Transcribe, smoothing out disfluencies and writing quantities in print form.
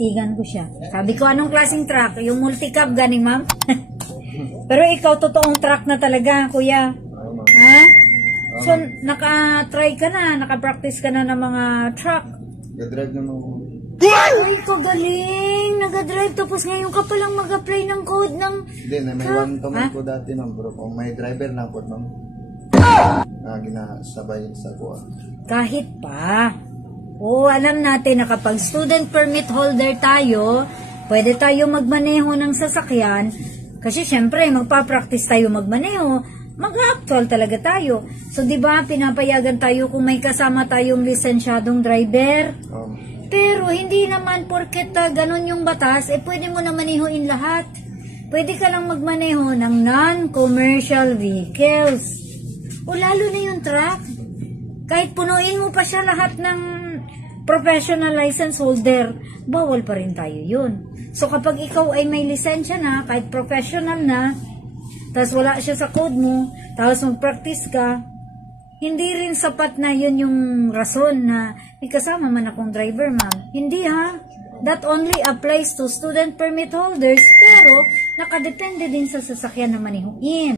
tinititigan ko siya. Sabi ko, anong klaseng truck? Yung multi-cab gani, ma'am? Pero ikaw, totoong truck na talaga, kuya. Ha? So, naka-try ka na, naka-practice ka na ng mga truck. Nag-drive naman ako. Ay, kagaling! Nag-drive, tapos ngayon ka palang mag-apply ng code ng... Hindi, may one command ko dati, ma'am, bro. Kung may driver na po, ma'am, ginasabay sa kuha. Kahit pa. Oo, alam natin na kapag student permit holder tayo, pwede tayo magmaneho ng sasakyan. Kasi syempre, magpa-practice tayo magmaneho. Mag-actual talaga tayo. So, di ba, pinapayagan tayo kung may kasama tayong lisensyadong driver. Pero, hindi naman porket ganun yung batas, pwede mo na manehoin lahat. Pwede ka lang magmaneho ng non-commercial vehicles. O lalo na yung truck. Kahit punuin mo pa siya lahat ng professional license holder, bawal pa rin tayo yun. So, kapag ikaw ay may lisensya na, kahit professional na, tapos wala siya sa code mo, tapos mag-practice ka, hindi rin sapat na yun yung rason na may kasama man akong driver, ma'am. Hindi ha. That only applies to student permit holders, pero nakadepende din sa sasakyan na manihuin.